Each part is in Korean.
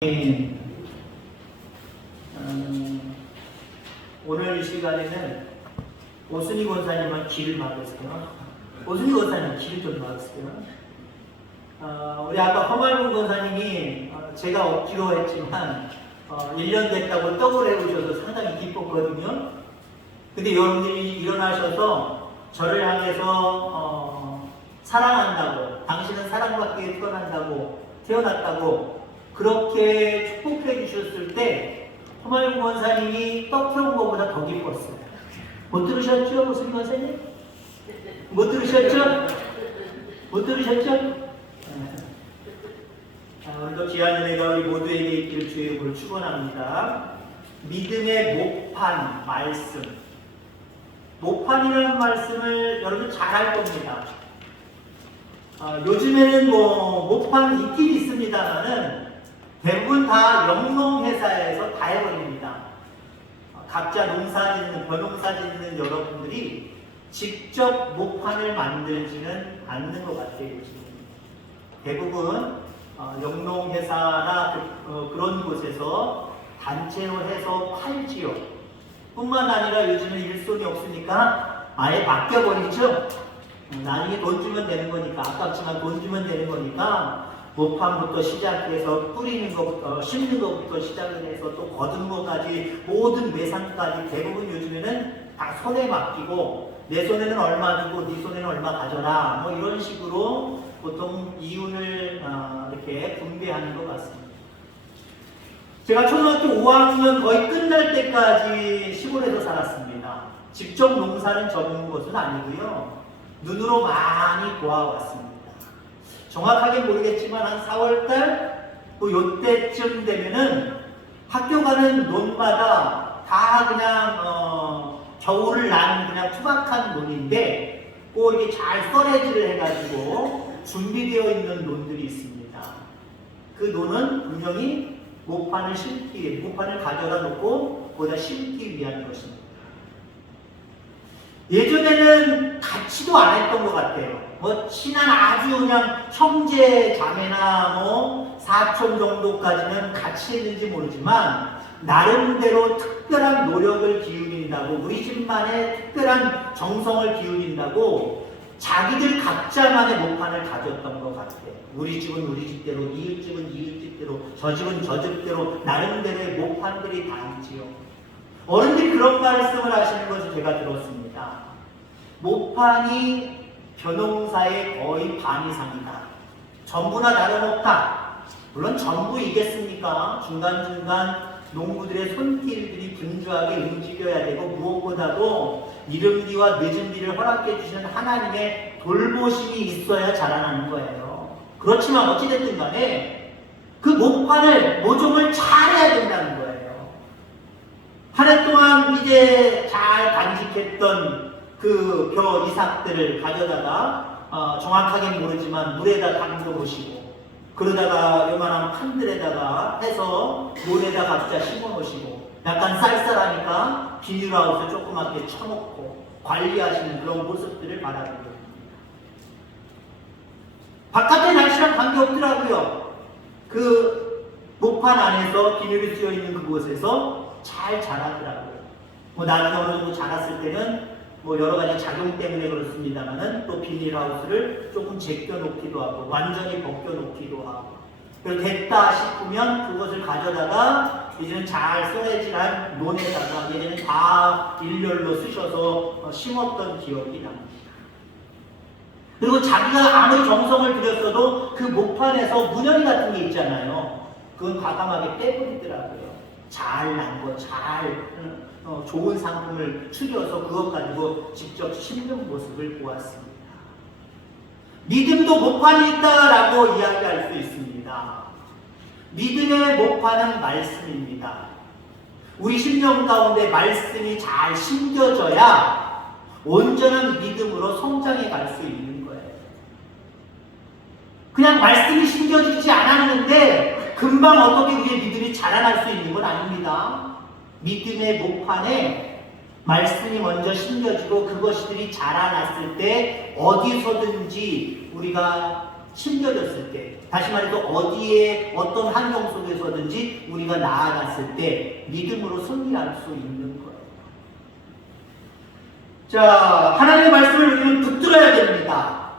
오늘 이 시간에는 오순희 권사님은 길을 막으세요. 오순희 권사님 길을 좀 막으세요. 우리 아까 허말문 권사님이 제가 없기로 했지만 1년 됐다고 떡을 해오셔서 상당히 기뻤거든요. 근데 여러분들이 일어나셔서 저를 향해서 사랑한다고, 당신은 사랑받기에 태어났다고 그렇게 축복해 주셨을 때 허말문 권사님이 떡 태운 것보다 더 기뻤어요. 못 들으셨죠? 무슨 권사님? 못 들으셨죠? 못 들으셨죠? 오늘도 귀한 은혜가 우리 모두에게 있기를 주의 이름으로 축원합니다. 믿음의 모판 말씀. 모판이라는 말씀을 여러분 잘 알 겁니다. 요즘에는 모판 있긴 있습니다만은 대부분 다 영농회사에서 다 해버립니다. 각자 벼농사 짓는 여러분들이 직접 모판을 만들지는 않는 것 같아요. 요즘 대부분 영농회사나 그런 곳에서 단체로 해서 팔지요. 뿐만 아니라 요즘은 일손이 없으니까 아예 맡겨버리죠. 나중에 돈 주면 되는 거니까, 아깝지만 돈 주면 되는 거니까 모판부터 시작해서 뿌리는 것부터, 심는 것부터 시작을 해서 또 거둔 것까지, 모든 매상까지 대부분 요즘에는 다 손에 맡기고, 내 손에는 얼마 주고 네 손에는 얼마 가져라, 이런 식으로 보통 이윤을 이렇게 분배하는 것 같습니다. 제가 초등학교 5학년 거의 끝날 때까지 시골에서 살았습니다. 직접 농사는 접는 것은 아니고요, 눈으로 많이 보아왔습니다. 정확하게 모르겠지만 한 4월달 요때쯤 되면은 학교 가는 논마다 다 그냥 겨울을 난 그냥 투박한 논인데 꼭 이렇게 잘 썰해지를 해가지고 준비되어 있는 논들이 있습니다. 그 논은 분명히 모판을 가져다 놓고 거기다 심기 위한 것입니다. 예전에는 같이도 안 했던 것 같아요. 친한 아주 그냥 형제 자매나 사촌 정도까지는 같이 했는지 모르지만 나름대로 특별한 노력을 기울인다고, 우리 집만의 특별한 정성을 기울인다고 자기들 각자만의 모판을 가졌던 것 같아요. 우리 집은 우리 집대로, 이웃집은 이웃집대로, 저 집은 저 집대로 나름대로의 모판들이 다 있지요. 어른들이 그런 말씀을 하시는 것을 제가 들었습니다. 모판이 벼농사의 거의 반 이상이다. 전부나 다름없다. 물론 전부이겠습니까? 중간중간 농부들의 손길들이 분주하게 움직여야 되고, 무엇보다도 이른비와 늦은비를 허락해 주시는 하나님의 돌보심이 있어야 자라나는 거예요. 그렇지만 어찌됐든 간에 그 모종을 잘해야 된다는 거예요. 한 해 동안 이제 잘 간직했던 그 벼 이삭들을 가져다가 정확하게 모르지만 물에다 담궈 놓으시고, 그러다가 요만한 판들에다가 해서 논에다 각자 심어 놓으시고, 약간 쌀쌀하니까 비닐하우스 조그맣게 쳐놓고 관리하시는 그런 모습들을 바라보고, 바깥의 날씨랑 관계없더라고요. 그 모판 안에서 비닐이 쓰여 있는 그곳에서 잘 자라더라고요. 나중에 어느 정도 자랐을 때는 여러 가지 작용 때문에 그렇습니다만은 또 비닐하우스를 조금 제껴놓기도 하고 완전히 벗겨놓기도 하고, 그리고 됐다 싶으면 그것을 가져다가 이제는 잘 썰어질한 논에다가, 예전에는 다 일렬로 쓰셔서 심었던 기억이 납니다. 그리고 자기가 아무리 정성을 들였어도 그 모판에서 문현이 같은 게 있잖아요. 그건 과감하게 빼버리더라고요. 잘 난 거, 좋은 상품을 추려서 그것 가지고 직접 심는 모습을 보았습니다. 믿음도 모판이 있다라고 이야기할 수 있습니다. 믿음의 모판은 말씀입니다. 우리 심령 가운데 말씀이 잘 심겨져야 온전한 믿음으로 성장해 갈 수 있는 거예요. 그냥 말씀이 심겨지지 않았는데 금방 어떻게 우리의 믿음이 자라날 수 있는 건 아닙니다. 믿음의 모판에 말씀이 먼저 심겨지고 그것들이 자라났을 때 어디서든지 우리가 심겨졌을 때, 다시 말해서 어디에 어떤 환경 속에서든지 우리가 나아갔을 때 믿음으로 승리할 수 있는 거예요. 자, 하나님의 말씀을 우리는 붙들어야 됩니다.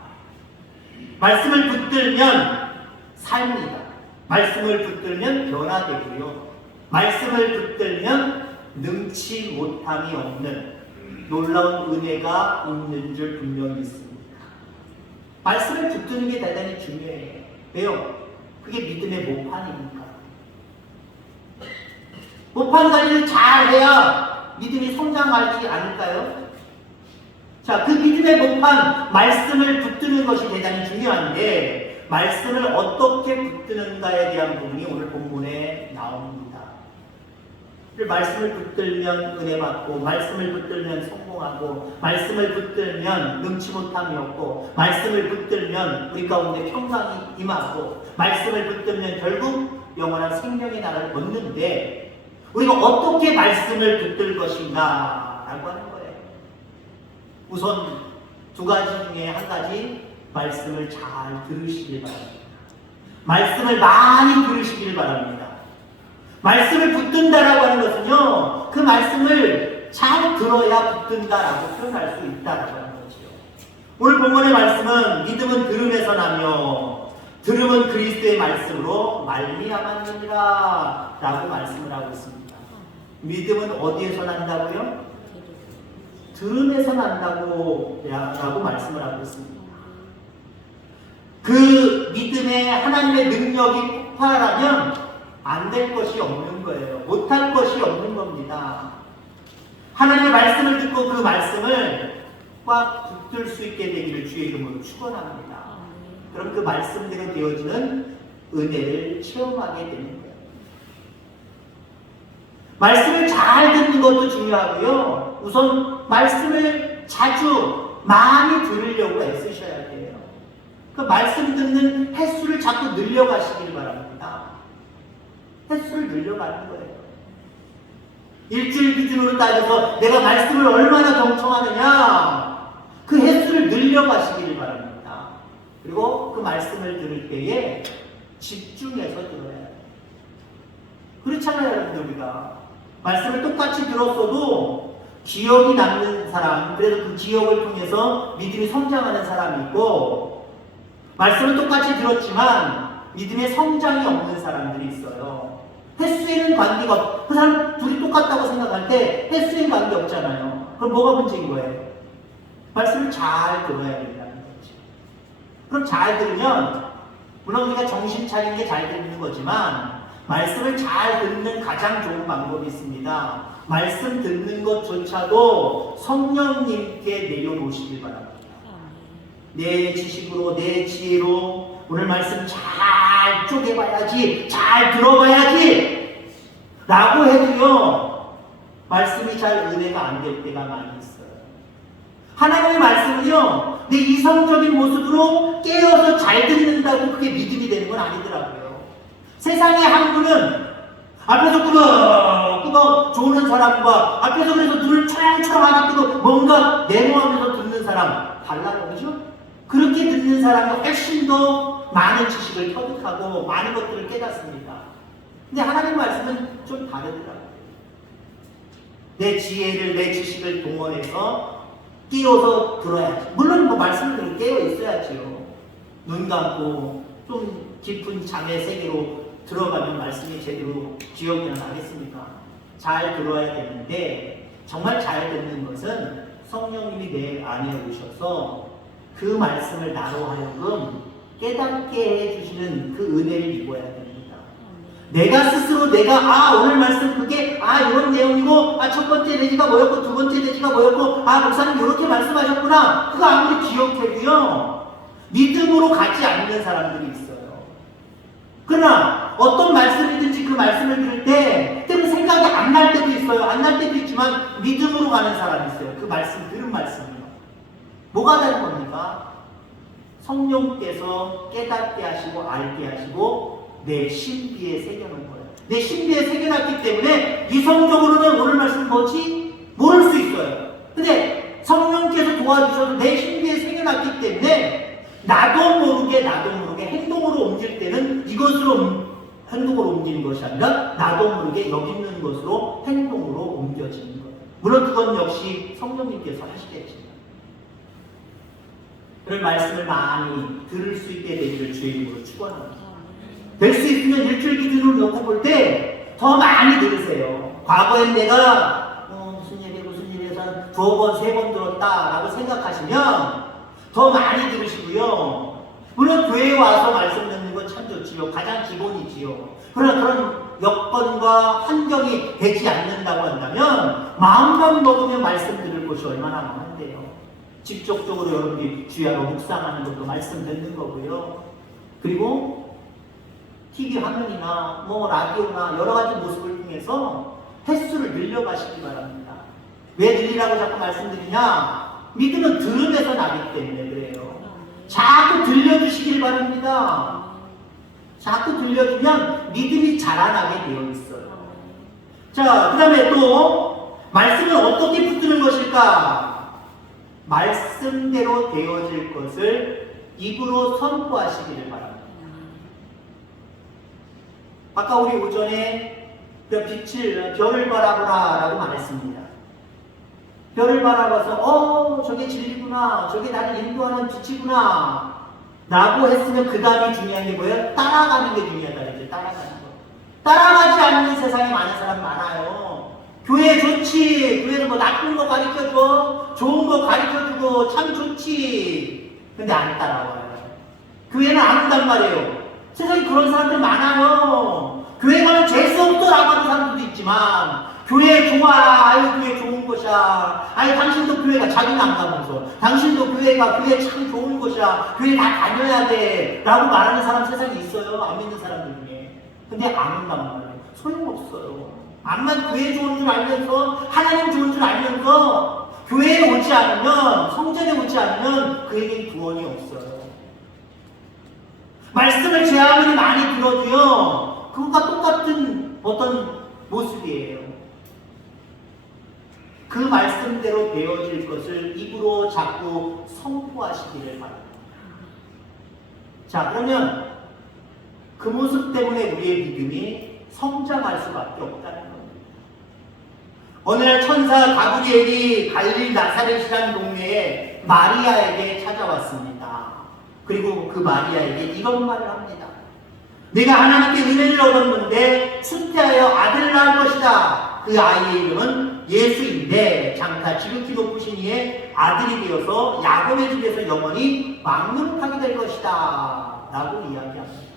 말씀을 붙들면 삶이다. 말씀을 붙들면 변화되고요. 말씀을 붙들면 능치 못함이 없는 놀라운 은혜가 있는 줄 분명히 믿습니다. 말씀을 붙드는 게 대단히 중요해요. 왜요? 그게 믿음의 모판이니까. 모판 관리를 잘해야 믿음이 성장하지 않을까요? 자, 그 믿음의 모판, 말씀을 붙드는 것이 대단히 중요한데 말씀을 어떻게 붙드는가에 대한 부분이 오늘 본문에 나옵니다. 말씀을 붙들면 은혜 받고, 말씀을 붙들면 성공하고, 말씀을 붙들면 능치 못함이 없고, 말씀을 붙들면 우리 가운데 평강이 임하고, 말씀을 붙들면 결국 영원한 생명의 나라를 얻는데 우리가 어떻게 말씀을 붙들 것인가 라고 하는 거예요. 우선 두 가지 중에 한 가지, 말씀을 잘 들으시길 바랍니다. 말씀을 많이 들으시길 바랍니다. 말씀을 붙든다라고 하는 것은요, 그 말씀을 잘 들어야 붙든다라고 표현할 수 있다라고 하는 거죠. 오늘 본문의 말씀은 믿음은 들음에서 나며 들음은 그리스도의 말씀으로 말미암았느니라 라고 말씀을 하고 있습니다. 믿음은 어디에서 난다고요? 들음에서 난다고 라고 말씀을 하고 있습니다. 그 믿음에 하나님의 능력이 폭발하면 안 될 것이 없는 거예요. 못할 것이 없는 겁니다. 하나님의 말씀을 듣고 그 말씀을 꽉 붙들 수 있게 되기를 주의 이름으로 축원합니다. 그럼 그 말씀대로 되어지는 은혜를 체험하게 되는 거예요. 말씀을 잘 듣는 것도 중요하고요. 우선 말씀을 자주 많이 들으려고 애쓰셔야 돼요. 그 말씀 듣는 횟수를 자꾸 늘려가시길 바랍니다. 횟수를 늘려가는 거예요. 일주일 기준으로 따져서 내가 말씀을 얼마나 경청하느냐, 그 횟수를 늘려가시길 바랍니다. 그리고 그 말씀을 들을 때에 집중해서 들어야 해요. 그렇잖아요, 여러분들. 우리가 말씀을 똑같이 들었어도 기억이 남는 사람, 그래서 그 기억을 통해서 믿음이 성장하는 사람이 있고, 말씀을 똑같이 들었지만 믿음의 성장이 없는 사람들이 있어요. 횟수에는 관계가 없, 그 사람 둘이 똑같다고 생각할 때 횟수에는 관계 없잖아요. 그럼 뭐가 문제인 거예요? 말씀을 잘 들어야 된다는 거지. 그럼 잘 들으면, 물론 우리가 정신 차리는 게 잘 듣는 거지만, 말씀을 잘 듣는 가장 좋은 방법이 있습니다. 말씀 듣는 것조차도 성령님께 내려놓으시길 바랍니다. 내 지식으로, 내 지혜로 오늘 말씀 잘 쪼개봐야지, 잘 들어봐야지 라고 해도요, 말씀이 잘 은혜가 안 될 때가 많이 있어요. 하나님의 말씀은요, 내 이성적인 모습으로 깨어서 잘 듣는다고 그게 믿음이 되는 건 아니더라고요. 세상의 한국은 앞에서 끄덕끄덕 조는 사람과 앞에서 그래서 눈을 초롱초롱하게 뜨고 뭔가 내모하면서 듣는 사람 달라요, 그죠? 그렇게 듣는 사람이 훨씬 더 많은 지식을 터득하고 많은 것들을 깨닫습니다. 근데 하나님 말씀은 좀 다르더라고요. 내 지혜를, 내 지식을 동원해서 깨어서 들어야지. 물론 뭐 말씀을 들으면 깨어 있어야지요. 눈 감고 좀 깊은 잠의 세계로 들어가면 말씀이 제대로 기억이 나겠습니까? 잘 들어야 되는데, 정말 잘 듣는 것은 성령님이 내 안에 오셔서 그 말씀을 나로 하여금 깨닫게 해주시는 그 은혜를 입어야 됩니다. 내가 스스로 오늘 말씀 그게 이런 내용이고, 첫 번째 내지가 뭐였고, 두 번째 내지가 뭐였고, 목사님 이렇게 말씀하셨구나, 그거 아무리 기억해도요, 믿음으로 가지 않는 사람들이 있어요. 그러나 어떤 말씀이든지 그 말씀을 들을 때 때문에 생각이 안 날 때도 있어요. 안 날 때도 있지만 믿음으로 가는 사람이 있어요. 그 말씀, 들은 말씀이요. 뭐가 다른 겁니까? 성령께서 깨닫게 하시고 알게 하시고 내 신비에 새겨놓은 거예요. 내 신비에 새겨놨기 때문에 이성적으로는 오늘 말씀 뭐지? 모를 수 있어요. 근데 성령께서 도와주셔서 내 신비에 새겨놨기 때문에 나도 모르게 이것으로 행동으로 옮기는 것이 아니라 나도 모르게 여기 있는 것으로 행동으로 옮겨지는 거예요. 물론 그건 역시 성령님께서 하시겠지만 그런 말씀을 많이 들을 수 있게 되기를 주의 이름으로 축원합니다. 될 수 있으면 일주일 기준으로 놓고 볼 때 더 많이 들으세요. 과거엔 내가 무슨 일에서 두어 번, 세 번 들었다라고 생각하시면 더 많이 들으시고요. 물론 교회에 와서 말씀 듣는 건 참 좋지요. 가장 기본이지요. 그러나 그런 여건과 환경이 되지 않는다고 한다면 마음만 먹으면 말씀 들을 곳이 얼마나 많은데요. 직접적으로 여러분이 주야로 묵상하는 것도 말씀 듣는 거고요. 그리고 TV 화면이나 라디오나 여러 가지 모습을 통해서 횟수를 늘려가시기 바랍니다. 왜 늘리라고 자꾸 말씀드리냐? 믿음은 들음에서 나기 때문에 그래요. 자꾸 들려주시길 바랍니다. 자꾸 들려주면 믿음이 자라나게 되어 있어요. 자, 그 다음에 또 말씀을 어떻게 붙드는 것일까? 말씀대로 되어질 것을 입으로 선포하시기를 바랍니다. 아까 우리 오전에 별을 바라보라 라고 말했습니다. 별을 바라봐서 저게 진리구나, 저게 나를 인도하는 빛이구나 라고 했으면 그 다음에 중요한 게 뭐예요? 따라가는 게 중요하다 그랬죠. 따라가는 거. 따라가지 않는 세상에 많은 사람 많아요. 교회 좋지, 교회는 뭐 나쁜 거 가르쳐줘, 좋은 거 가르쳐주고 참 좋지. 근데 안 따라와요. 교회는 안 온단 말이에요. 세상에 그런 사람들 많아요. 교회 가면 재수없어라고 하는 사람들도 있지만 교회 좋아, 아유 교회 좋은 곳이야, 아유 당신도 교회가, 자기는 안 가면서 당신도 교회 참 좋은 곳이야, 교회 다 다녀야 돼 라고 말하는 사람 세상에 있어요. 안 믿는 사람들 중에. 근데 안 온단 말이에요. 소용없어요. 암만 교회 좋은 줄 알면서, 하나님 좋은 줄 알면서 교회에 오지 않으면, 성전에 오지 않으면 그에겐 구원이 없어요. 말씀을 제 아무리 많이 들어도요, 그것과 똑같은 어떤 모습이에요. 그 말씀대로 되어질 것을 입으로 자꾸 선포하시기를 바랍니다. 자, 그러면 그 모습 때문에 우리의 믿음이 성장할 수밖에 없다는 겁니다. 어느 날 천사 가브리엘이 갈릴 나사렛이라는 동네에 마리아에게 찾아왔습니다. 그리고 그 마리아에게 이런 말을 합니다. 내가 하나님께 은혜를 얻었는데 수태하여 아들을 낳을 것이다. 그 아이의 이름은 예수인데 장차 지극히 높으신 이의 아들이 되어서 야곱의 집에서 영원히 왕노릇하게 될 것이다 라고 이야기합니다.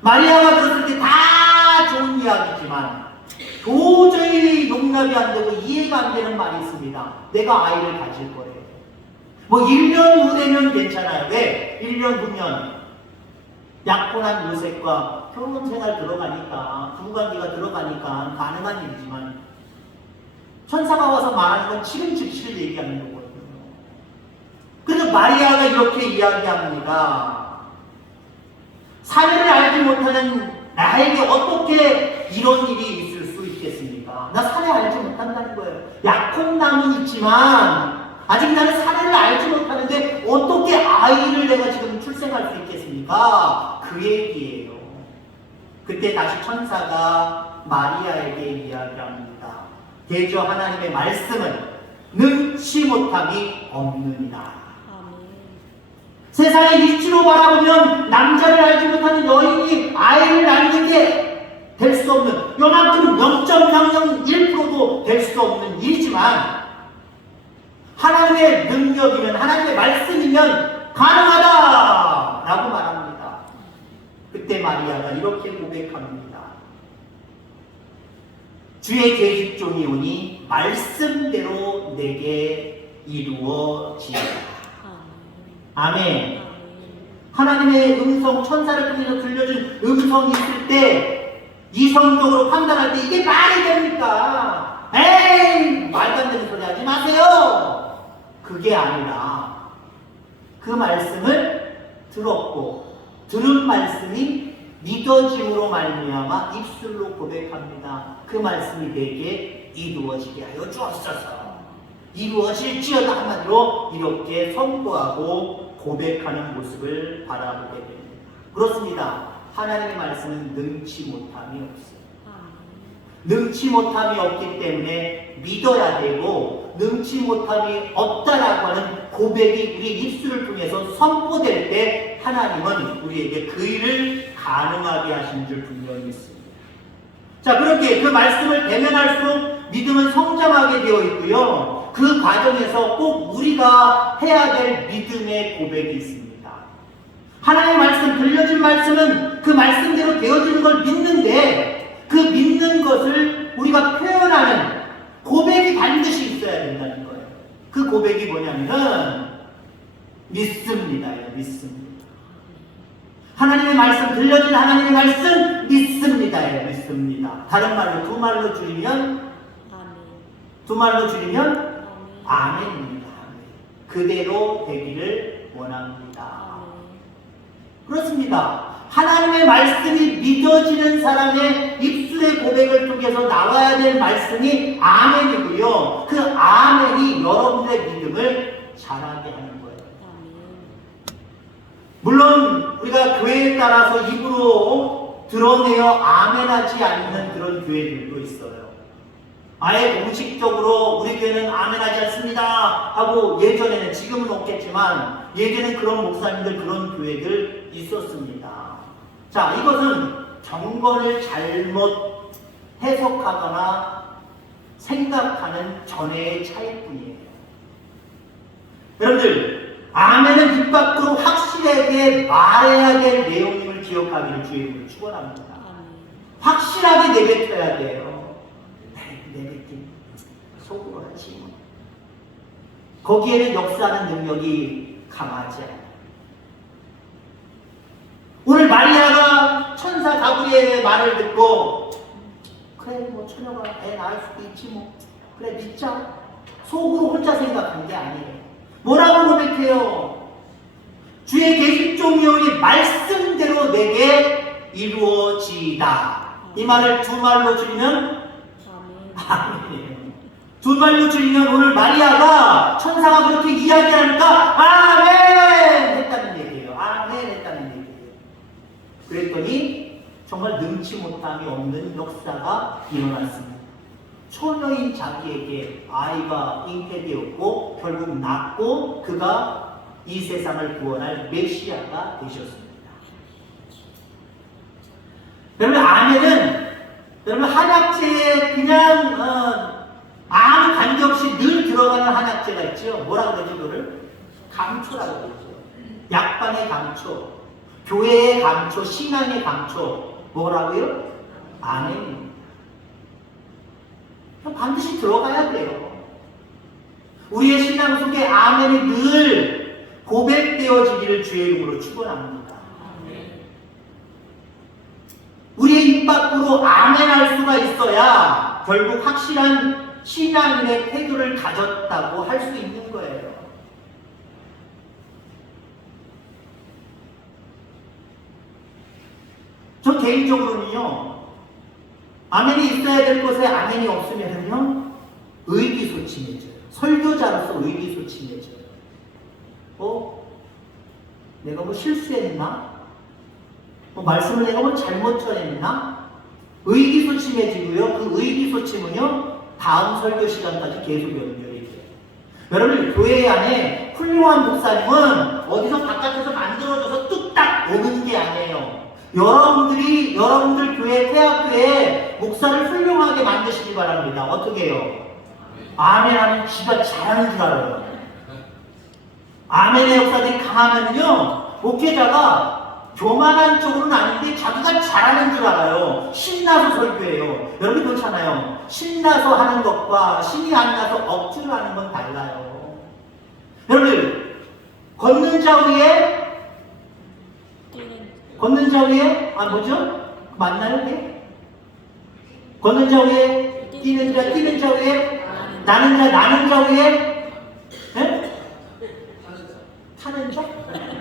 마리아가 들었을 때 다 좋은 이야기지만 도저히 용납이 안 되고 이해가 안 되는 말이 있습니다. 내가 아이를 가질 거예요. 1년 후되면 괜찮아요. 왜? 1년 후면 약혼한 요셉과 결혼 생활 들어가니까, 부부관계가 들어가니까 가능한 일이지만 천사가 와서 말하는 건 지금 즉시를 얘기하는 거거든요. 그래서 마리아가 이렇게 이야기합니다. 사례를 알지 못하는 나에게 어떻게 이런 일이 있을 수 있겠습니까? 나 사례 알지 못한다는 거예요. 약혼남은 있지만 아직 나는 사례를 알지 못하는데 어떻게 아이를 내가 지금 출생할 수 있겠습니까? 그 얘기예요. 그때 다시 천사가 마리아에게 이야기합니다. 대저 하나님의 말씀은 능치 못함이 없느니라. 세상의 이치로 바라보면 남자를 알지 못하는 여인이 아이를 낳는 게 될 수 없는, 요만큼 0.001%도 될 수 없는 일이지만 하나님의 능력이면, 하나님의 말씀이면 가능하다 라고 말합니다. 그때 마리아가 이렇게 고백합니다. 주의 계집종이 오니 말씀대로 내게 이루어지리라. 아멘. 하나님의 음성, 천사를 통해서 들려준 음성이 있을 때 이성적으로 판단할 때 이게 말이 됩니까? 에이, 말도 안 되는 소리 하지 마세요. 그게 아니라 그 말씀을 들었고 들은 말씀이 믿어짐으로 말미암아 입술로 고백합니다. 그 말씀이 내게 이루어지게 하여 주옵소서. 이루어질지어다 한마디로 이렇게 선포하고 고백하는 모습을 바라보게 됩니다. 그렇습니다. 하나님의 말씀은 능치 못함이 없어요. 능치 못함이 없기 때문에 믿어야 되고, 능치 못함이 없다라고 하는 고백이 우리 입술을 통해서 선포될 때 하나님은 우리에게 그 일을 가능하게 하신 줄 분명히 있습니다. 자, 그렇게 그 말씀을 대면할수록 믿음은 성장하게 되어 있고요. 그 과정에서 꼭 우리가 해야 될 믿음의 고백이 있습니다. 하나님의 말씀, 들려진 말씀은 그 말씀대로 되어지는 걸 믿는데, 그 믿는 것을 우리가 표현하는 고백이 반드시 있어야 된다는 거예요. 그 고백이 뭐냐면은 믿습니다예요. 믿습니다. 하나님의 말씀, 들려진 하나님의 말씀 믿습니다예요. 믿습니다. 다른 말로, 두 말로 줄이면 아멘입니다. 그대로 되기를 원합니다. 그렇습니다. 하나님의 말씀이 믿어지는 사람의 입술의 고백을 통해서 나와야 될 말씀이 아멘이고요. 그 아멘이 여러분의 믿음을 자라게 하는 거예요. 물론 우리가 교회에 따라서 입으로 드러내어 아멘하지 않는 그런 교회들도 있어요. 아예 공식적으로 우리 교회는 아멘하지 않습니다 하고, 예전에는, 지금은 없겠지만 예전에 그런 목사님들, 그런 교회들 있었습니다. 자, 이것은 경건을 잘못 해석하거나 생각하는 전해의 차이뿐이에요. 여러분들, 아멘은 입 밖으로 확실하게 말해야 될 내용임을 기억하기를 주의 축원합니다. 확실하게 내뱉어야 돼요. 내뱉긴 속으로 하지. 거기에는 역사하는 능력이 강하지 않아요. 오늘 마리아가 천사 가브리엘의 말을 듣고, 그래 뭐 처녀가 애 낳을 수도 있지 뭐, 그래 믿자, 속으로 혼자 생각한 게 아니에요. 뭐라고 고백해요? 주의 계집종이오니 말씀대로 내게 이루어지이다. 이 말을 두 말로 줄이면 아멘이에요. 두 말로 줄이면 오늘 마리아가 천사가 그렇게 이야기하니까 아멘 했다는 얘기예요. 아멘 했다는 얘기예요. 그랬더니 정말 능치 못함이 없는 역사가 일어났습니다. 처녀인 자기에게 아이가 잉태되었고 결국 낳고 그가 이 세상을 구원할 메시아가 되셨습니다. 여러분, 아멘은 여러분 한약재에 그냥 아무 관계없이 늘 들어가는 한약재가 있죠. 뭐라고 그러죠? 그거를 감초라고 그러죠. 약방의 감초, 교회의 감초, 신앙의 감초. 뭐라고요? 아멘입니다. 반드시 들어가야 돼요. 우리의 신앙 속에 아멘이 늘 고백되어지기를 주의 이름으로 축원합니다. 우리의 입 밖으로 아멘할 수가 있어야 결국 확실한 신앙인의 태도를 가졌다고 할 수 있는 거예요. 저 개인적으로는요, 아멘이 있어야 될 것에 아멘이 없으면요 의기소침해져요. 설교자로서 의기소침해져요. 내가 뭐 실수했나? 말씀을 내가 뭐 잘못 전했나? 의기소침해지고요. 그 의기소침은요 다음 설교 시간까지 계속 연결이 돼요. 여러분, 교회 안에 훌륭한 목사님은 어디서 바깥에서 만들어져서 뚝딱 오는 게 아니에요. 여러분들 교회, 태학교에 목사를 훌륭하게 만드시기 바랍니다. 어떻게 해요? 아멘 하면 지가 잘하는 줄 알아요. 아멘의 역사들이 강하면요 목회자가 교만한 쪽으로는 아닌데 자기가 잘하는 줄 알아요. 신나서 설교해요. 여러분 그렇잖아요. 신나서 하는 것과 신이 안 나서 억지로 하는 건 달라요. 여러분, 걷는 자 위에 뭐죠? 맞나요? 그게? 걷는 자 위에 뛰는 자 위에 나는 자 위에 타는 자?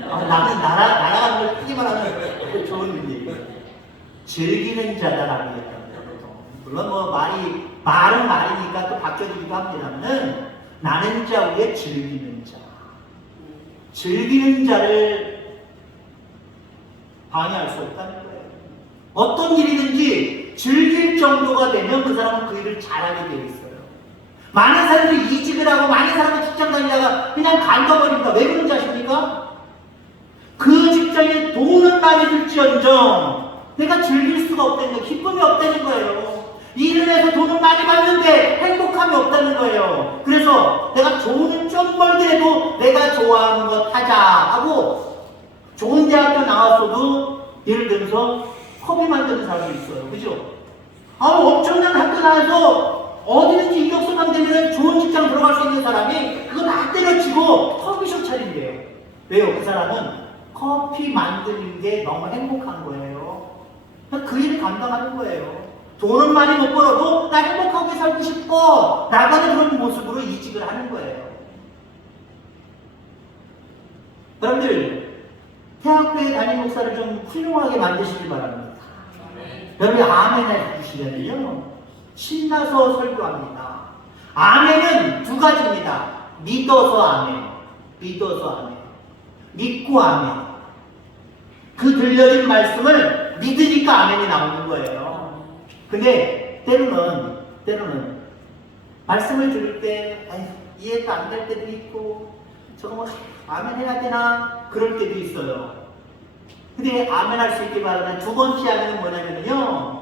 날아가는 걸 크게 말하면 좋은 얘기예요. 즐기는 자다라고 얘기합니다. 물론 말은 말이니까 또 바뀌어지기도 합니다만은 나는 자 위에 즐기는 자. 즐기는 자를 방해할 수 없다는 거예요. 어떤 일이든지 즐길 정도가 되면 그 사람은 그 일을 잘하게 되어 있어요. 많은 사람들이 이직을 하고 많은 사람들이 직장 다니다가 그냥 간둬버립니다. 왜 그런지 아십니까? 그 직장에 돈은 많이 들지언정 내가 즐길 수가 없다는 거예요. 기쁨이 없다는 거예요. 일을 해서 돈을 많이 받는데 행복함이 없다는 거예요. 그래서 내가 돈은 좀 벌더라도 내가 좋아하는 것 하자 하고 좋은 대학교 나왔어도 예를 들어서 커피 만드는 사람이 있어요. 그죠? 엄청난 학교 나와서 어디든지 이력서만 되면 좋은 직장 들어갈 수 있는 사람이 그거 다 때려치고 커피숍 차린대요. 왜요? 그 사람은 커피 만드는 게 너무 행복한 거예요. 그 일을 감당하는 거예요. 돈은 많이 못 벌어도 나 행복하게 살고 싶어 나가는 그런 모습으로 이직을 하는 거예요. 여러분들 대학교에 담임 목사를 좀 훌륭하게 만드시길 바랍니다. 여러분이 아멘 해주시면요 신나서 설교합니다. 아멘은 두 가지입니다. 믿어서 아멘, 믿어서 아멘, 믿고 아멘. 그 들려진 말씀을 믿으니까 아멘이 나오는 거예요. 근데 때로는 말씀을 들을 때 이해가 안 될 때도 있고 저거 뭐 아멘 해야 되나 그럴 때도 있어요. 근데 아멘 할 수 있게 바라는 두 번째 아멘은 뭐냐면요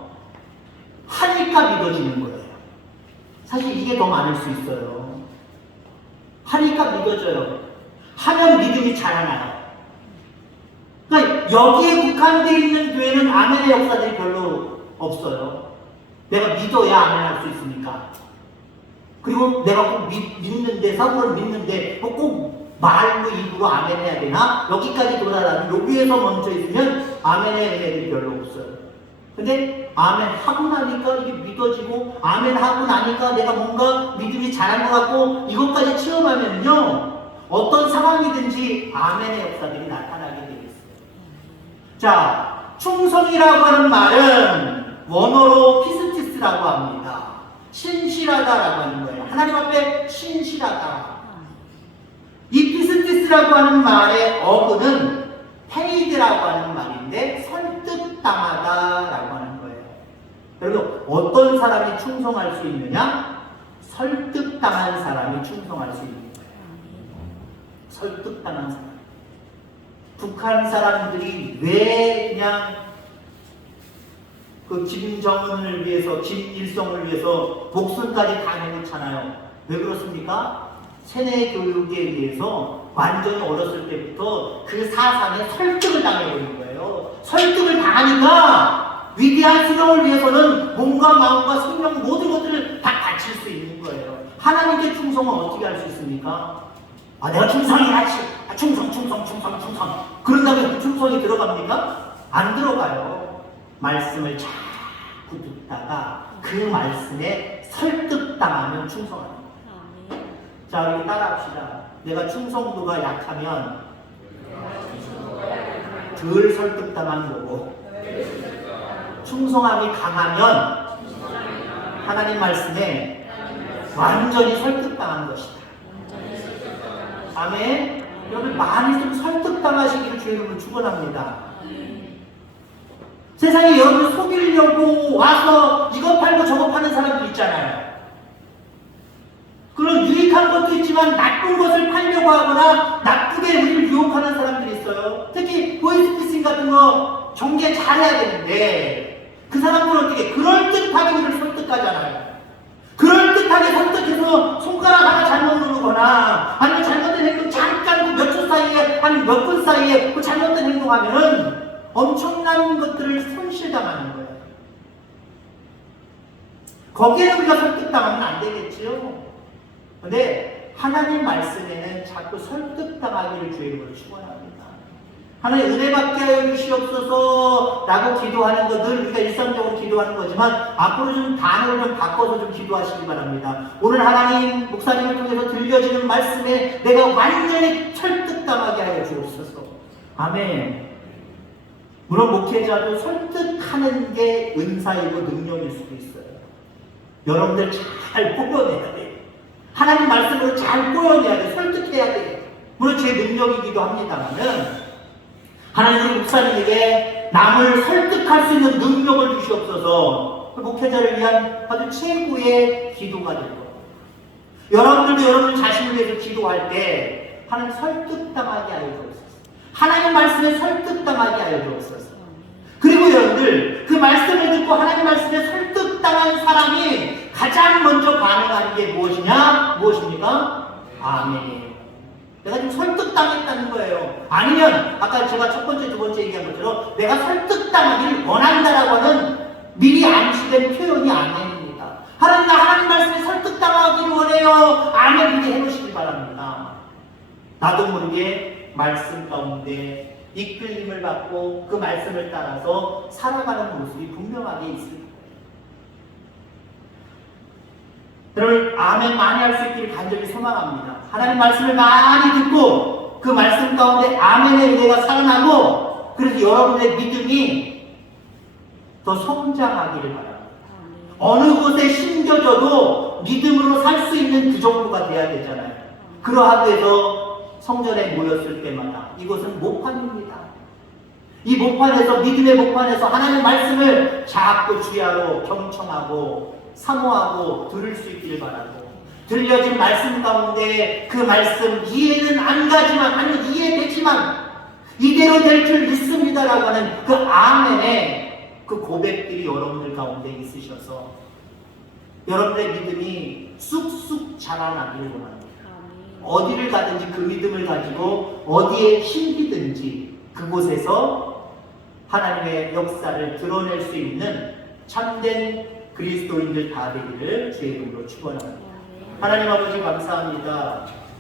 하니까 믿어지는 거예요. 사실 이게 더 많을 수 있어요. 하니까 믿어져요. 하면 믿음이 자라나요. 그러니까 여기에 국한되어 있는 교회는 아멘의 역사들이 별로 없어요. 내가 믿어야 아멘할 수 있으니까. 그리고 내가 꼭 믿는데 사고를 믿는데 꼭 말로 입으로 아멘 해야 되나? 여기까지 도달하는 여기에서 멈춰 있으면 아멘 해야 되는 애들이 별로 없어요. 근데 아멘 하고 나니까 이게 믿어지고 아멘 하고 나니까 내가 뭔가 믿음이 자란 것 같고 이것까지 체험하면요 어떤 상황이든지 아멘의 역사들이 나타나게 되겠어요. 자, 충성이라고 하는 말은 원어로 피스티스라고 합니다. 신실하다라고 하는 거예요. 하나님 앞에 신실하다. 이 피스티스라고 하는 말의 어근은 페이드라고 하는 말인데 설득당하다라고 하는 거예요. 여러분 어떤 사람이 충성할 수 있느냐? 설득당한 사람이 충성할 수 있는 거예요. 설득당한 사람. 북한 사람들이 왜 그냥 그 김정은을 위해서, 김일성을 위해서 목숨까지 다 내놓잖아요. 왜 그렇습니까? 세뇌 교육에 의해서 완전히 어렸을 때부터 그 사상에 설득을 당해버린 거예요. 설득을 당하니까 위대한 수령을 위해서는 몸과 마음과 생명 모든 것들을 다 바칠 수 있는 거예요. 하나님께 충성은 어떻게 할 수 있습니까? 내가 충성해야지. 충성. 그런다고 해서 충성이 들어갑니까? 안 들어가요. 말씀을 자꾸 듣다가 그 말씀에 설득당하면 충성합니다. 자, 우리 따라합시다. 내가 충성도가 약하면 덜 설득당한 거고 충성함이 강하면 하나님 말씀에 완전히 설득당한 것이다. 아멘. 여러분 많이 좀 설득당하시기를 주의 이름으로 축원합니다. 세상에 여러분을 속이려고 와서 이거 팔고 저거 파는 사람들 있잖아요. 그런 유익한 것도 있지만 나쁜 것을 팔려고 하거나 나쁘게 우리를 유혹하는 사람들이 있어요. 특히 보이스피싱 같은 거 전개 잘해야 되는데 그 사람들은 어떻게 그럴듯하게 우리를 설득하잖아요. 그럴듯하게 설득해서 손가락 하나 잘못 누르거나 아니면 잘못된 행동 잠깐 몇 초 사이에 아니면 몇 분 사이에 그 잘못된 행동하면은 엄청난 것들을 손실당하는 거예요. 거기에 우리가 설득당하면 안 되겠지요. 근데 하나님 말씀에는 자꾸 설득당하기를 주의 이름으로 축원합니다. 하나님 은혜 받게 하여 주시옵소서 라고 기도하는 거 늘 우리가 일상적으로 기도하는 거지만 앞으로 좀 단어를 좀 바꿔서 좀 기도하시기 바랍니다. 오늘 하나님 목사님을 통해서 들려지는 말씀에 내가 완전히 설득당하게 하여 주옵소서. 아멘. 물론 목회자도 설득하는 게 은사이고 능력일 수도 있어요. 여러분들 잘 꾸며내야 돼요. 하나님 말씀으로 잘 꾸며내야 돼요. 설득해야 돼요. 물론 제 능력이기도 합니다만은 하나님 목사님에게 남을 설득할 수 있는 능력을 주시옵소서. 목회자를 위한 아주 최고의 기도가 될 겁니다. 여러분들도 여러분 자신을 위해서 기도할 때 하나님 설득당하게 하여 주옵소서. 하나님 말씀에 설득당하게 하여 주옵소서. 그리고 여러분들 그 말씀을 듣고 하나님 말씀에 설득당한 사람이 가장 먼저 반응하는 게 무엇이냐? 무엇입니까? 아멘이에요. 내가 지금 설득당했다는 거예요. 아니면 아까 제가 첫 번째, 두 번째 얘기한 것처럼 내가 설득당하기를 원한다라고 하는 미리 암시된 표현이 아멘입니다. 하나님, 나 하나님 말씀에 설득당하기를 원해요. 아멘 미리 해놓으시기 바랍니다. 나도 모르게 말씀 가운데 이끌림을 받고 그 말씀을 따라서 살아가는 모습이 분명하게 있을 거예요. 여러분 아멘 많이 할 수 있기를 간절히 소망합니다. 하나님 말씀을 많이 듣고 그 말씀 가운데 아멘의 은혜가 살아나고 그래서 여러분의 믿음이 더 성장하기를 바랍니다. 어느 곳에 심겨져도 믿음으로 살 수 있는 그 정도가 돼야 되잖아요. 그러하기 위해서 성전에 모였을 때마다 이곳은 모판입니다. 이 모판에서 믿음의 모판에서 하나님의 말씀을 자꾸 주야로 경청하고 사모하고 들을 수 있기를 바라고 들려진 말씀 가운데 그 말씀 이해는 안 가지만 아니 이해되지만 이대로 될 줄 믿습니다라고 하는 그 아멘의 그 고백들이 여러분들 가운데 있으셔서 여러분의 믿음이 쑥쑥 자라나기를 원합니다. 어디를 가든지 그 믿음을 가지고 어디에 힘기든지 그곳에서 하나님의 역사를 드러낼 수 있는 참된 그리스도인들 다 되기를 주의 이름으로 축원합니다. 하나님 아버지 감사합니다.